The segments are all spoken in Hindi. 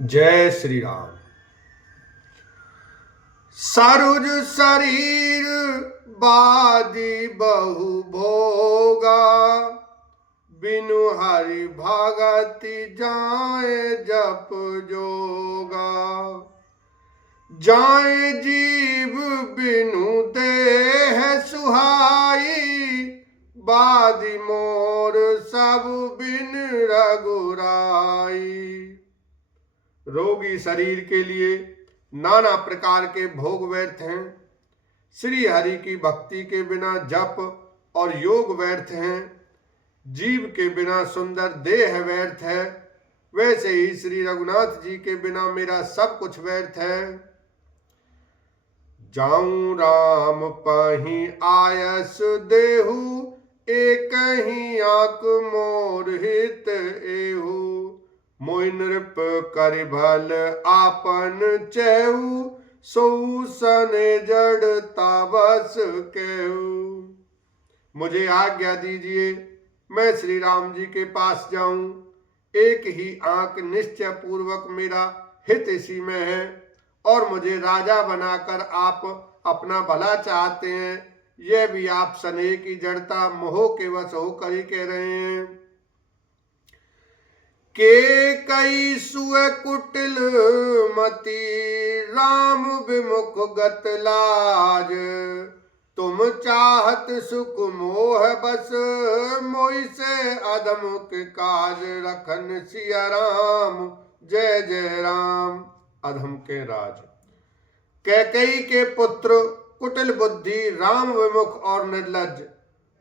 जय श्री राम। सरुज शरीर बादी बहु भोगा, बिनु हरि भगति जाए जप जोगा। जाए जीव बिनु देह सुहाई, बादी मोर सब बिन रघुराई। रोगी शरीर के लिए नाना प्रकार के भोग व्यर्थ हैं। श्री हरि की भक्ति के बिना जप और योग व्यर्थ हैं। जीव के बिना सुंदर देह व्यर्थ है, वैसे ही श्री रघुनाथ जी के बिना मेरा सब कुछ व्यर्थ है। जाऊं राम पही आयस देहु, एक ही आंख मोर हित एहु। मोहि नृप कर भल आपन चेहु, सो सने जड़ता बस केहु। मुझे आज्ञा दीजिए, मैं श्री राम जी के पास जाऊं। एक ही आंख निश्चय पूर्वक मेरा हित इसी में है, और मुझे राजा बनाकर आप अपना भला चाहते हैं, यह भी आप स्नेह की जड़ता मोह के वश होकर ही कह रहे हैं। के कई सुए कुटिल मति, राम विमुख गत लाज। तुम चाहत सुख मोह बस, मोहि से अधम के काज। रखन सिया राम, जय जय राम। अधम के राज। कैकेयी के पुत्र, कुटिल बुद्धि, राम विमुख और निर्लज,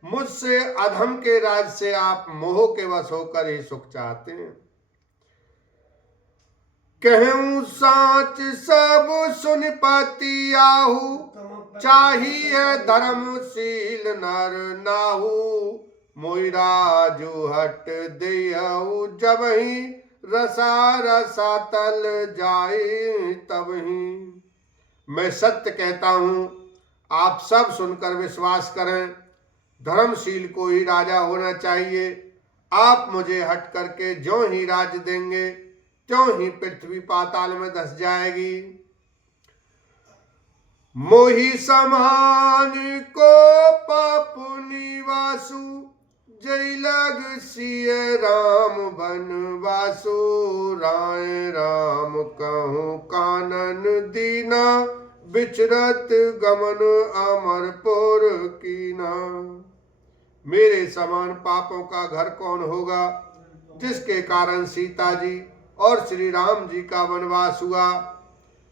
मुझसे अधम के राज से आप मोह के वश होकर ही सुख चाहते हैं। कहूं साच सब सुन पति आहू, चाहिए धर्मशील नर नाहू। मोहि राजू हट देहु, जब ही रसा रसा तल जाए तब ही। मैं सत्य कहता हूं, आप सब सुनकर विश्वास करें। धर्मशील को ही राजा होना चाहिए। आप मुझे हट करके जो ही राज देंगे, त्यों ही पृथ्वी पाताल में धस जाएगी। मोहि समान को पाप निवासु, जय लग सिय राम बनवासु। राय राम कहूँ कानन दीना, बिचरत गमन अमरपुर कीना। मेरे समान पापों का घर कौन होगा, जिसके कारण सीता जी और श्री राम जी का वनवास हुआ।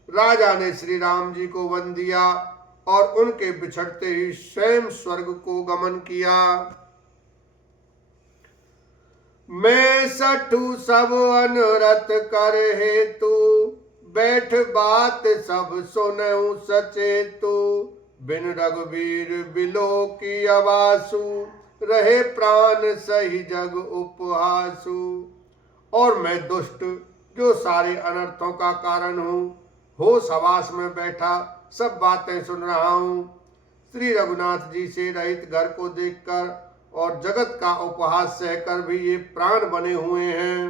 राजा ने श्री राम जी को वन दिया और उनके बिछड़ते ही स्वयं स्वर्ग को गमन किया। मैं सठु सब अनुरत कर हेतु, बैठ बात सब सुनऊं सचेतु। बिन रघुवीर बिलो की अवासु, रहे प्राण सही जग उपहासु। और मैं दुष्ट, जो सारे अनर्थों का कारण हूँ, होश हवास में बैठा सब बातें सुन रहा हूँ। श्री रघुनाथ जी से रहित घर को देखकर और जगत का उपहास सहकर भी ये प्राण बने हुए हैं।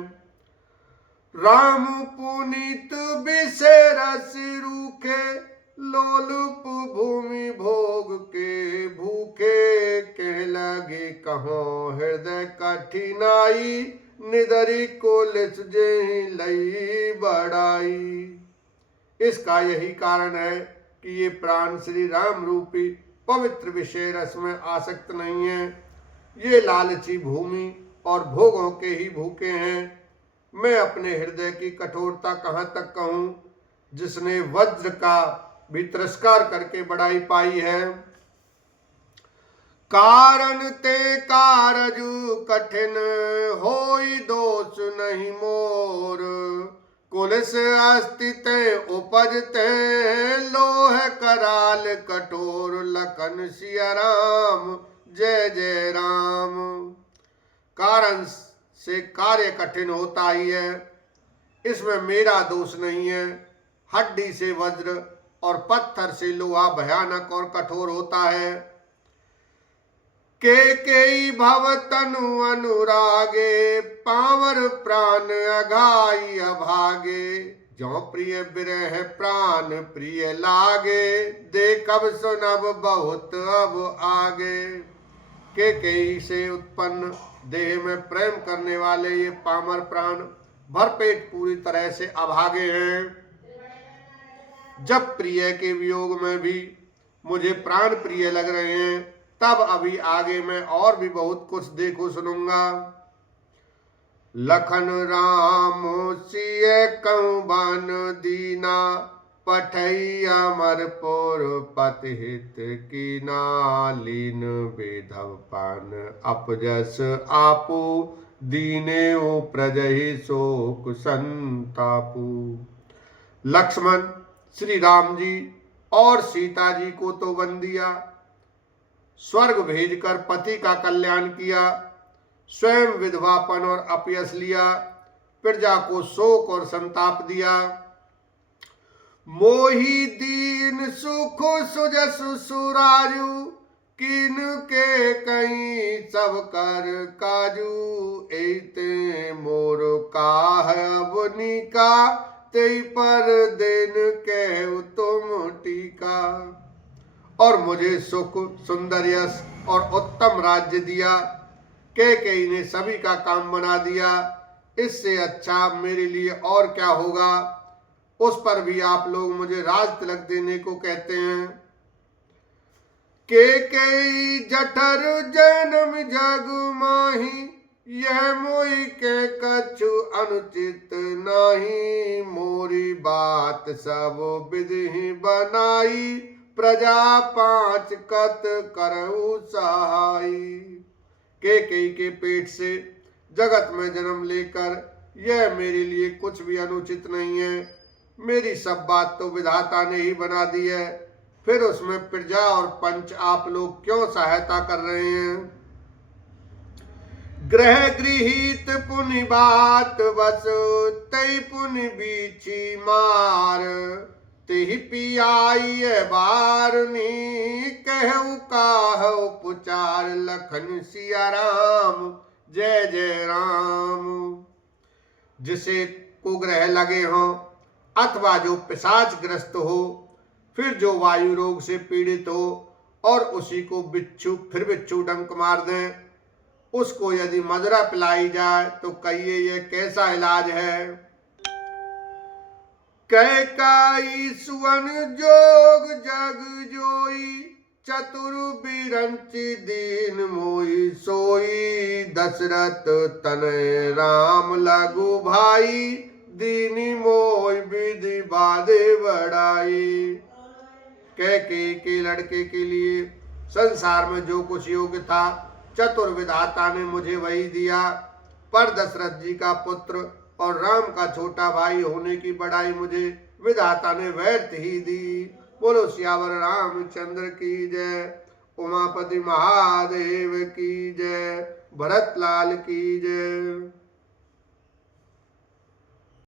राम पुनीत विषय रस रूखे, लोलुप भूमि भोग के भूखे। कह लगे कहो हृदय कठिनाई, निदरी को लिसजे लई बढ़ाई। इसका यही कारण है कि ये प्राण श्री राम रूपी पवित्र विषय रस में आसक्त नहीं है। ये लालची भूमि और भोगों के ही भूखे हैं। मैं अपने हृदय की कठोरता कहाँ तक कहूँ, जिसने वज्र का भी तिरस्कार करके बड़ाई पाई है। कारण ते कारजु कठिन, होई दोष नहीं मोर। कुलस अस्तित उपजते, लोह कराल कठोर। लखन सिया राम, जय जय राम। कारण से कार्य कठिन होता ही है, इसमें मेरा दोष नहीं है। हड्डी से वज्र और पत्थर से लोहा भयानक और कठोर होता है। के भव तनु अनुरागे, पावर प्राण अघाई अभागे। जो प्रिय बिरह प्राण प्रिय लागे, देखब सुनब बहुत अब आगे। कई से उत्पन्न देह में प्रेम करने वाले ये पामर प्राण भरपेट पूरी तरह से अभागे हैं। जब प्रिय के वियोग में भी मुझे प्राण प्रिय लग रहे हैं, तब अभी आगे मैं और भी बहुत कुछ देखो सुनूंगा। लखन राम सिय कहूँ बन दीना, पठई अमरपुर पतिहित की नालीन, बेधव पान अपजस आपू, दीने प्रजहि शोक संतापू। लक्ष्मण श्री राम जी और सीता जी को तो वन दिया, स्वर्ग भेजकर पति का कल्याण किया, स्वयं विधवापन और अपयश लिया, प्रजा को शोक और संताप दिया। मोहि दीन सुख सुजसु सुराजु, किन के कहीं सब कर काजू, एते मोर काह अवनिका, तेई पर दिन कहु तुम टीका। और मुझे सुख सुंदर यश और उत्तम राज्य दिया, कई ने सभी का काम बना दिया, इससे अच्छा मेरे लिए और क्या होगा। उस पर भी आप लोग मुझे राज तिलक देने को कहते हैं। कई जठर जन्म जग माही, यह मोई के कछु अनुचित नाही, मोरी बात सब विधि बनाई, प्रजा पांच कत करऊ सहाई। कई के पेट से जगत में जन्म लेकर यह मेरे लिए कुछ भी अनुचित नहीं है। मेरी सब बात तो विधाता ने ही बना दी है, फिर उसमें प्रजा और पंच आप लोग क्यों सहायता कर रहे हैं। ग्रह गृहीत पुनि बात बस, तई पुनि बीछी मार, तेहि पियाई बारनी, कहु काहु पुचार, लखन सिया राम जय जय राम। जिसे को ग्रह लगे हो अथवा जो पिशाच ग्रस्त हो, फिर जो वायु रोग से पीड़ित हो और उसी को बिच्छू डंक मार दें, उसको यदि मदिरा पिलाई जाए तो कहिए यह कैसा इलाज है। कैकाई सुवन जोग जग जोई, चतुर बिरंच दीन मोई सोई, दशरथ तनय राम लगु भाई, दीनी मोई विधि बाधे बढ़ाई। कैकेयी के लड़के के लिए संसार में जो कुछ योग्य था, चतुर विधाता ने मुझे वही दिया, पर दशरथ जी का पुत्र और राम का छोटा भाई होने की बड़ाई मुझे विधाता ने व्यर्थ ही दी। बोलो सियावर रामचंद्र की जय, उमापति महादेव की जय, भरत लाल की जय।